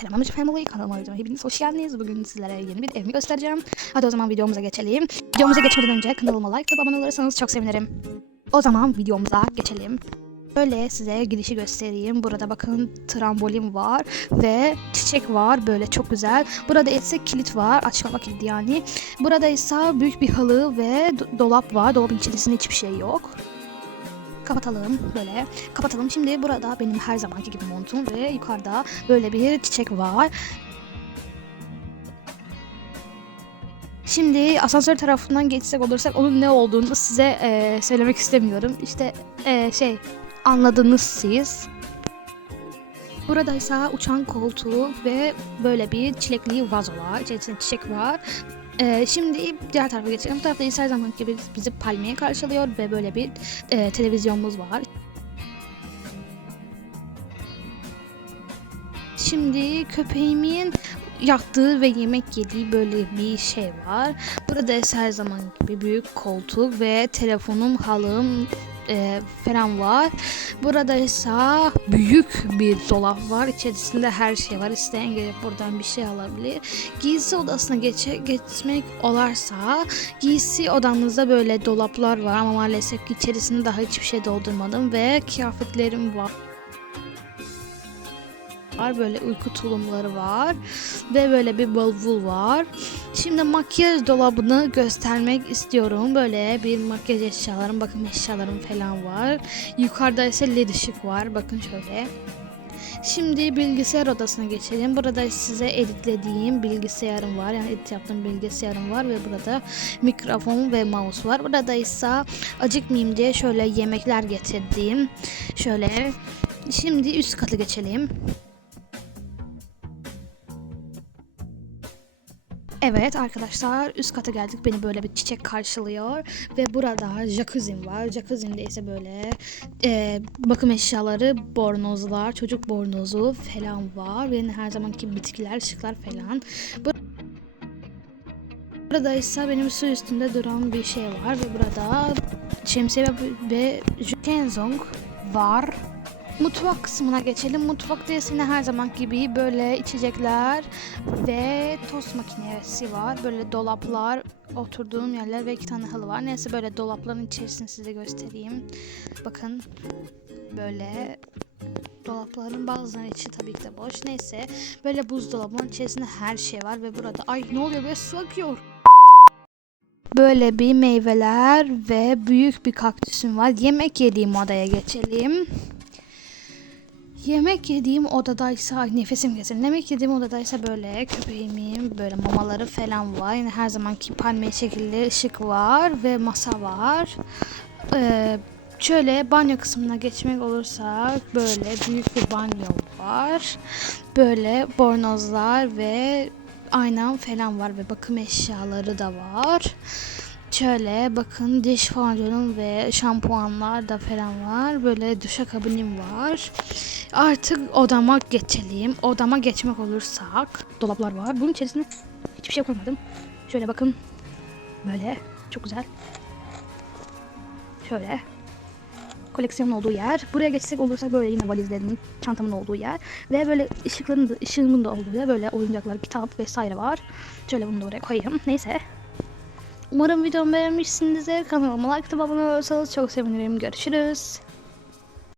Selam Amca Family kanalıma videoma hepiniz hoş geldiniz. Bugün sizlere yeni bir evimi göstereceğim. Hadi o zaman videomuza geçelim. Videomuza geçmeden önce kanalıma like atıp abone olursanız çok sevinirim. O zaman videomuza geçelim. Böyle size girişi göstereyim. Burada bakın trambolin var ve çiçek var böyle çok güzel. Burada ise kilit var. Açık hava kilidi yani. Burada ise büyük bir halı ve do- dolap var. Dolabın içerisinde hiçbir şey yok. Kapatalım böyle. Kapatalım. Şimdi burada benim her zamanki gibi montum ve yukarıda böyle bir çiçek var. Şimdi asansör tarafından geçsek olursak onun ne olduğunu size eee, söylemek istemiyorum. İşte eee, şey anladınız siz. Burada ise uçan koltuğu ve böyle bir çilekli vazo var. İçerisinde çiçek var. Eee, şimdi diğer tarafa geçelim. Bu tarafta her zaman gibi bizi palmiye karşılıyor ve böyle bir eee, televizyonumuz var. Şimdi köpeğimin yattığı ve yemek yediği böyle bir şey var. Burada ise her zaman gibi büyük koltuk ve telefonum, halım e, falan var. Burada ise büyük bir dolap var. İçerisinde her şey var. İsteyen gelip buradan bir şey alabilir. Giysi odasına geçe, geçmek olarsa giysi odamızda böyle dolaplar var ama maalesef ki içerisinde daha hiçbir şey doldurmadım ve kıyafetlerim var var. Böyle uyku tulumları var. Ve böyle bir bavul var. Şimdi makyaj dolabını göstermek istiyorum. Böyle bir makyaj eşyalarım, bakım eşyalarım falan var. Yukarıda ise led ışık var. Bakın şöyle. Şimdi bilgisayar odasına geçelim. Burada size editlediğim bilgisayarım var. Yani edit yaptığım bilgisayarım var ve burada mikrofon ve mouse var. Burada ise acıkmayayım diye şöyle yemekler getirdiğim. Şöyle. Şimdi üst katı geçelim. Evet arkadaşlar üst kata geldik. Beni böyle bir çiçek karşılıyor. Ve burada jacuzzi'm var. Jacuzzi'mde ise böyle e, bakım eşyaları, bornozlar, çocuk bornozu falan var. Ve her zamanki bitkiler, ışıklar falan. Bu- Burada ise benim su üstünde duran bir şey var. Ve burada şemsiye ve, ve Kenzong var. Mutfak kısmına geçelim. Mutfakta yine her zaman gibi böyle içecekler ve tost makinesi var. Böyle dolaplar, oturduğum yerler ve iki tane halı var. Neyse böyle dolapların içerisini size göstereyim. Bakın böyle dolapların bazılarının içi tabii ki de boş. Neyse böyle buzdolabının içerisinde her şey var ve burada ay ne oluyor böyle su akıyor. Böyle bir meyveler ve büyük bir kaktüsüm var. Yemek yediğim odaya geçelim. Yemek yediğim odadaysa ay nefesim kesildi. Yemek yediğim odadaysa böyle köpeğimin böyle mamaları falan var. Yine her zamanki palmiye şekilde ışık var ve masa var. Ee, şöyle banyo kısmına geçmek olursak böyle büyük bir banyo var. Böyle bornozlar ve aynam falan var ve bakım eşyaları da var. Şöyle bakın diş macunum ve şampuanlar da falan var. Böyle duşakabinim var. Artık odama geçelim. Odama geçmek olursak dolaplar var. Bunun içerisine hiçbir şey koymadım. Şöyle bakın. Böyle çok güzel. Şöyle koleksiyonun olduğu yer. Buraya geçsek olursa böyle yine valizlerimin, çantamın olduğu yer. Ve böyle ışıkların da, ışığımın da olduğu yer. Böyle oyuncaklar, kitap vesaire var. Şöyle bunu da oraya koyayım. Neyse. Umarım videomu beğenmişsinizdir. Kanalıma like abone olursanız çok sevinirim. Görüşürüz.